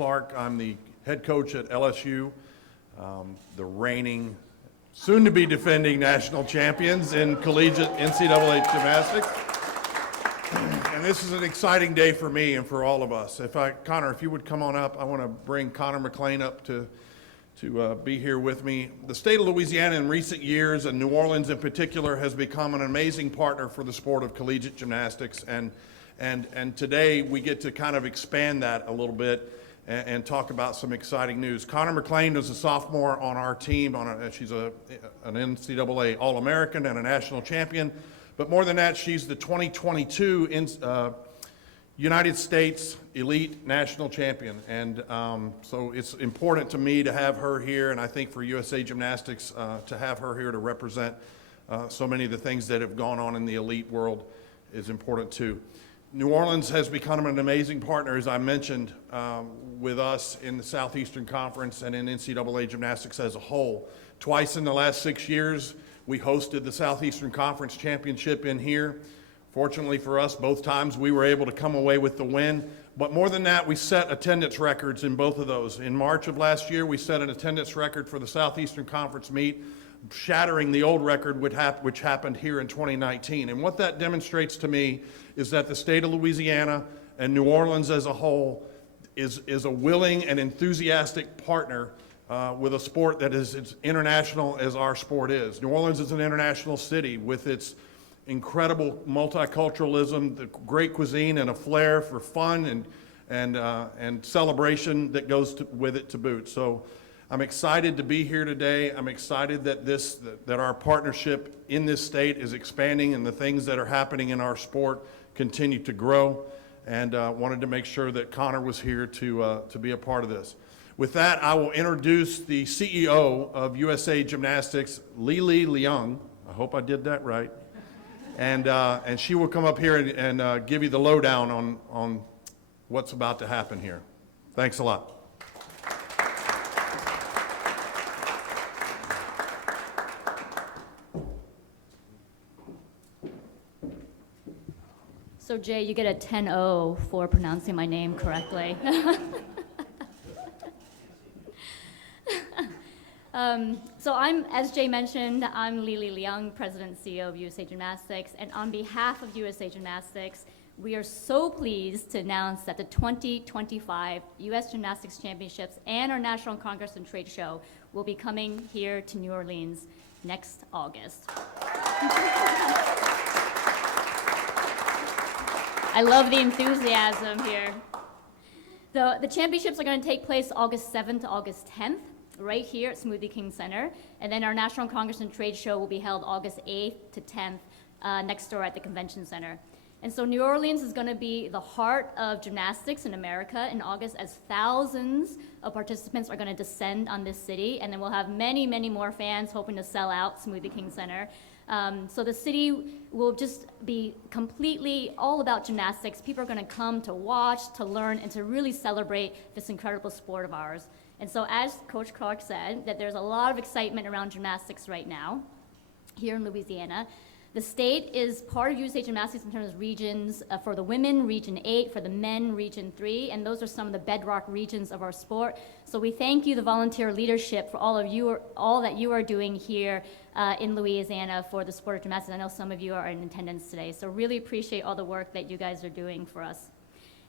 Clark. I'm the head coach at LSU, the reigning, soon-to-be defending national champions in collegiate NCAA gymnastics. And this is an exciting day for me and for all of us. Connor, if you would come on up, I want to bring Connor McLean up to be here with me. The state of Louisiana in recent years, and New Orleans in particular, has become an amazing partner for the sport of collegiate gymnastics. And today we get to kind of expand that a little bit and talk about some exciting news. Connor McLean is a sophomore on our team. She's an NCAA All-American and a national champion. But more than that, she's the 2022 United States Elite National Champion. And so it's important to me to have her here, and I think for USA Gymnastics to have her here to represent so many of the things that have gone on in the elite world is important too. New Orleans has become an amazing partner, as I mentioned, with us in the Southeastern Conference and in NCAA gymnastics as a whole. Twice in the last 6 years, we hosted the Southeastern Conference Championship in here. Fortunately for us, both times we were able to come away with the win. But more than that, we set attendance records in both of those. In March of last year, we set an attendance record for the Southeastern Conference meet, shattering the old record which happened here in 2019. And what that demonstrates to me is that the state of Louisiana and New Orleans as a whole is a willing and enthusiastic partner with a sport that is as international as our sport is. New Orleans is an international city with its incredible multiculturalism, the great cuisine, and a flair for fun and celebration that goes with it to boot. So I'm excited to be here today. I'm excited that our partnership in this state is expanding and the things that are happening in our sport continue to grow. And wanted to make sure that Connor was here to be a part of this. With that, I will introduce the CEO of USA Gymnastics, Lili Leung. I hope I did that right. And she will come up here and give you the lowdown on what's about to happen here. Thanks a lot. So Jay, you get a 10-0 for pronouncing my name correctly. So as Jay mentioned, I'm Lili Leung, President and CEO of USA Gymnastics, and on behalf of USA Gymnastics, we are so pleased to announce that the 2025 US Gymnastics Championships and our National Congress and Trade Show will be coming here to New Orleans next August. I love the enthusiasm here. The championships are going to take place August 7th to August 10th, right here at Smoothie King Center. And then our National Congress and Trade Show will be held August 8th to 10th next door at the Convention Center. And so New Orleans is going to be the heart of gymnastics in America in August, as thousands of participants are going to descend on this city. And then we'll have many, many more fans hoping to sell out Smoothie King Center. So the city will just be completely all about gymnastics. People are going to come to watch, to learn, and to really celebrate this incredible sport of ours. And so as Coach Clark said, that there's a lot of excitement around gymnastics right now here in Louisiana. The state is part of USA Gymnastics in terms of regions. For the women, Region 8, for the men, Region 3, and those are some of the bedrock regions of our sport. So we thank you, the volunteer leadership, for all that you are doing here in Louisiana for the sport of gymnastics. I know some of you are in attendance today, so really appreciate all the work that you guys are doing for us.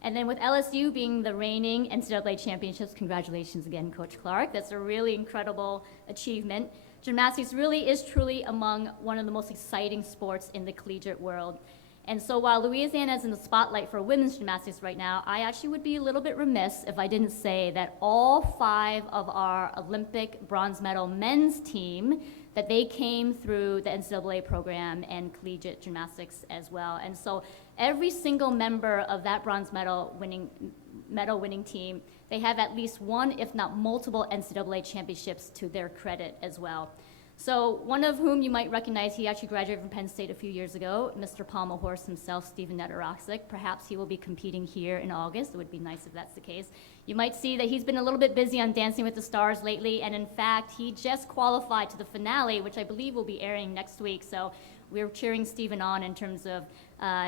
And then with LSU being the reigning NCAA championships, congratulations again, Coach Clark. That's a really incredible achievement. Gymnastics really is truly among one of the most exciting sports in the collegiate world. And so while Louisiana is in the spotlight for women's gymnastics right now, I actually would be a little bit remiss if I didn't say that all 5 of our Olympic bronze medal men's team, that they came through the NCAA program and collegiate gymnastics as well. And so every single member of that bronze medal winning team, they have at least one, if not multiple, NCAA championships to their credit as well. So one of whom you might recognize, he actually graduated from Penn State a few years ago, Mr. Pommel Horse himself, Stephen Netoroxic. Perhaps he will be competing here in August. It would be nice if that's the case. You might see that he's been a little bit busy on Dancing with the Stars lately, and in fact, he just qualified to the finale, which I believe will be airing next week. So we're cheering Stephen on in terms of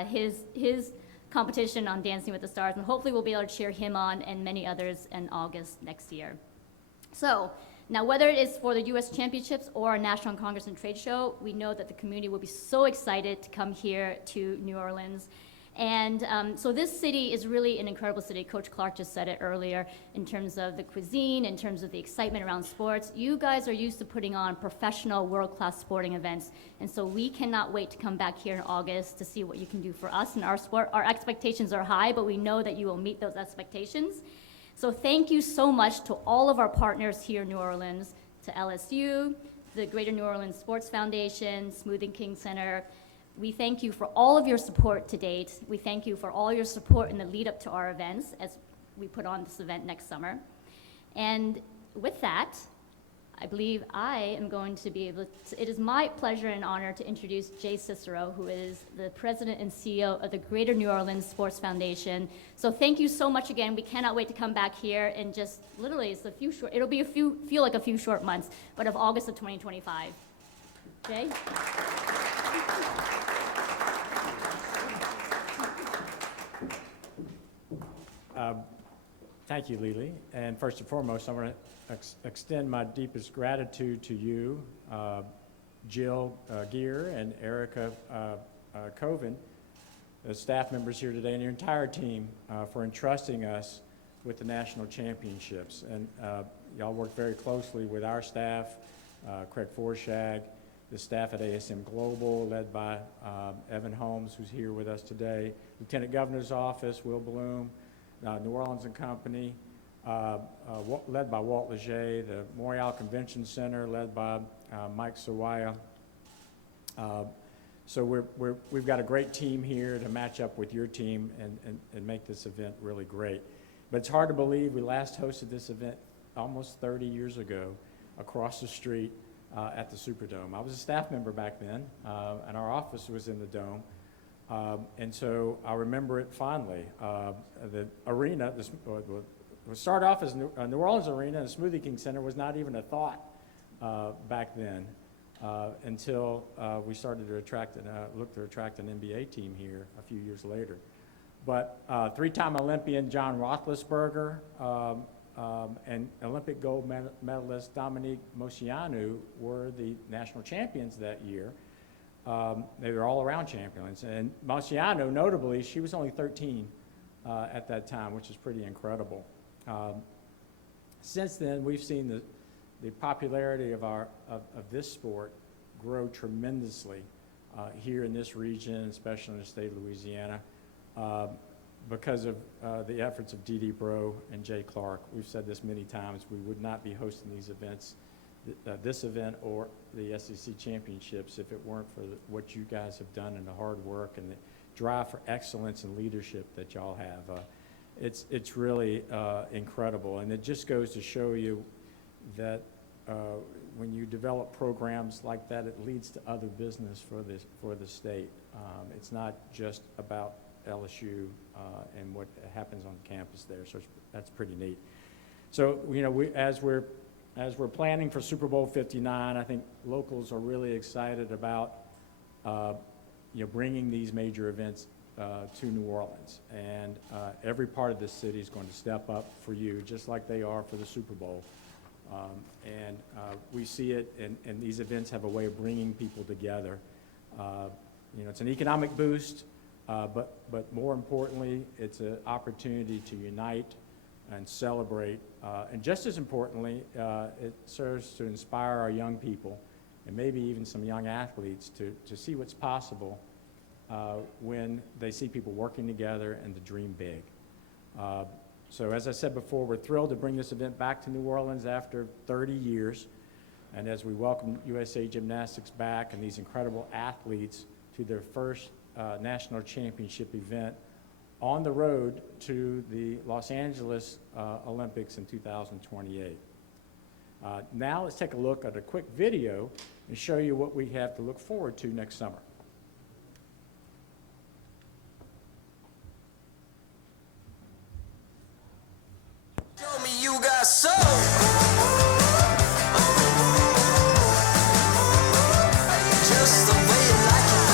his competition on Dancing with the Stars, and hopefully we'll be able to cheer him on and many others in August next year. So, now whether it is for the U.S. Championships or our National Congress and Trade Show, we know that the community will be so excited to come here to New Orleans. And so this city is really an incredible city. Coach Clark just said it earlier in terms of the cuisine, in terms of the excitement around sports. You guys are used to putting on professional world-class sporting events. And so we cannot wait to come back here in August to see what you can do for us and our sport. Our expectations are high, but we know that you will meet those expectations. So thank you so much to all of our partners here in New Orleans, to LSU, the Greater New Orleans Sports Foundation, Smoothie King Center. We thank you for all of your support to date. We thank you for all your support in the lead up to our events as we put on this event next summer. And with that, I believe I am going to be able to, it is my pleasure and honor to introduce Jay Cicero, who is the president and CEO of the Greater New Orleans Sports Foundation. So thank you so much again. We cannot wait to come back here and just literally, it's a few short, it'll be feel like a few short months, but of August of 2025. Jay? Thank you, Lily. And first and foremost, I want to extend my deepest gratitude to you, Jill Gear and Erica Coven, the staff members here today, and your entire team for entrusting us with the national championships. And y'all work very closely with our staff, Craig Forshag, the staff at ASM Global, led by Evan Holmes, who's here with us today, Lieutenant Governor's Office, Will Bloom, New Orleans and Company, led by Walt Leger, the Montreal Convention Center, led by Mike Sawaya. So we've got a great team here to match up with your team and make this event really great. But it's hard to believe we last hosted this event almost 30 years ago across the street at the Superdome. I was a staff member back then, and our office was in the Dome. And so I remember it fondly. The arena, it started off as New Orleans Arena, and the Smoothie King Center was not even a thought back then until we started to look to attract an NBA team here a few years later. But three-time Olympian John Roethlisberger and Olympic gold medalist Dominique Moceanu were the national champions that year. They were all-around champions. And Moceanu, notably, she was only 13 at that time, which is pretty incredible. Since then, we've seen the popularity of this sport grow tremendously here in this region, especially in the state of Louisiana, because of the efforts of Dee Bro and Jay Clark. We've said this many times. We would not be hosting these events, this event or the SEC championships, if it weren't for what you guys have done and the hard work and the drive for excellence and leadership that y'all have. It's really incredible, and it just goes to show you that when you develop programs like that, it leads to other business for the state. It's not just about LSU and what happens on campus there, so that's pretty neat. So as we're planning for Super Bowl 59, I think locals are really excited about bringing these major events to New Orleans, and every part of this city is going to step up for you, just like they are for the Super Bowl. And we see it, and these events have a way of bringing people together. It's an economic boost, but more importantly, it's an opportunity to unite and celebrate. And just as importantly, it serves to inspire our young people and maybe even some young athletes to see what's possible when they see people working together and to dream big. So as I said before, we're thrilled to bring this event back to New Orleans after 30 years. And as we welcome USA Gymnastics back and these incredible athletes to their first national championship event on the road to the Los Angeles Olympics in 2028. Now let's take a look at a quick video and show you what we have to look forward to next summer. Show me you got soul. Just the way you like it.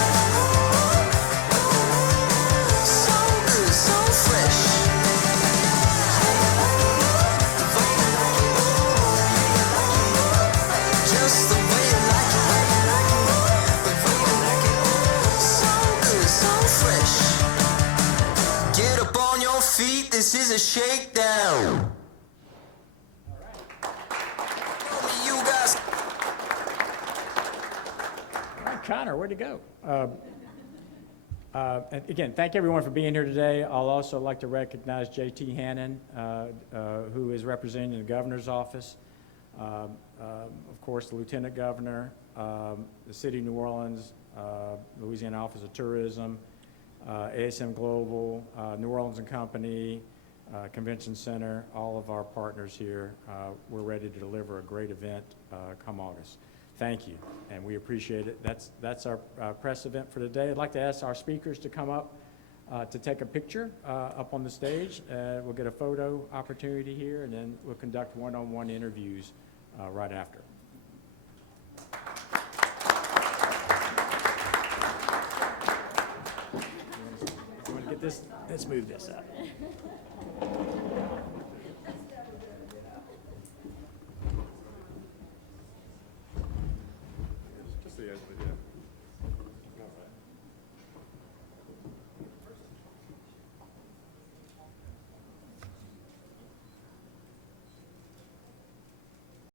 So good. shakedown. Show me you got. All right, Connor, where'd he go? And again, thank everyone for being here today. I'll also like to recognize J.T. Hannon, who is representing the governor's office, of course, the lieutenant governor, the city of New Orleans, Louisiana Office of Tourism, ASM Global, New Orleans and Company, Convention Center, all of our partners here. We're ready to deliver a great event come August. Thank you, and we appreciate it. That's our press event for today. I'd like to ask our speakers to come up to take a picture up on the stage. We'll get a photo opportunity here, and then we'll conduct one-on-one interviews right after. You want to get this? Let's move this up.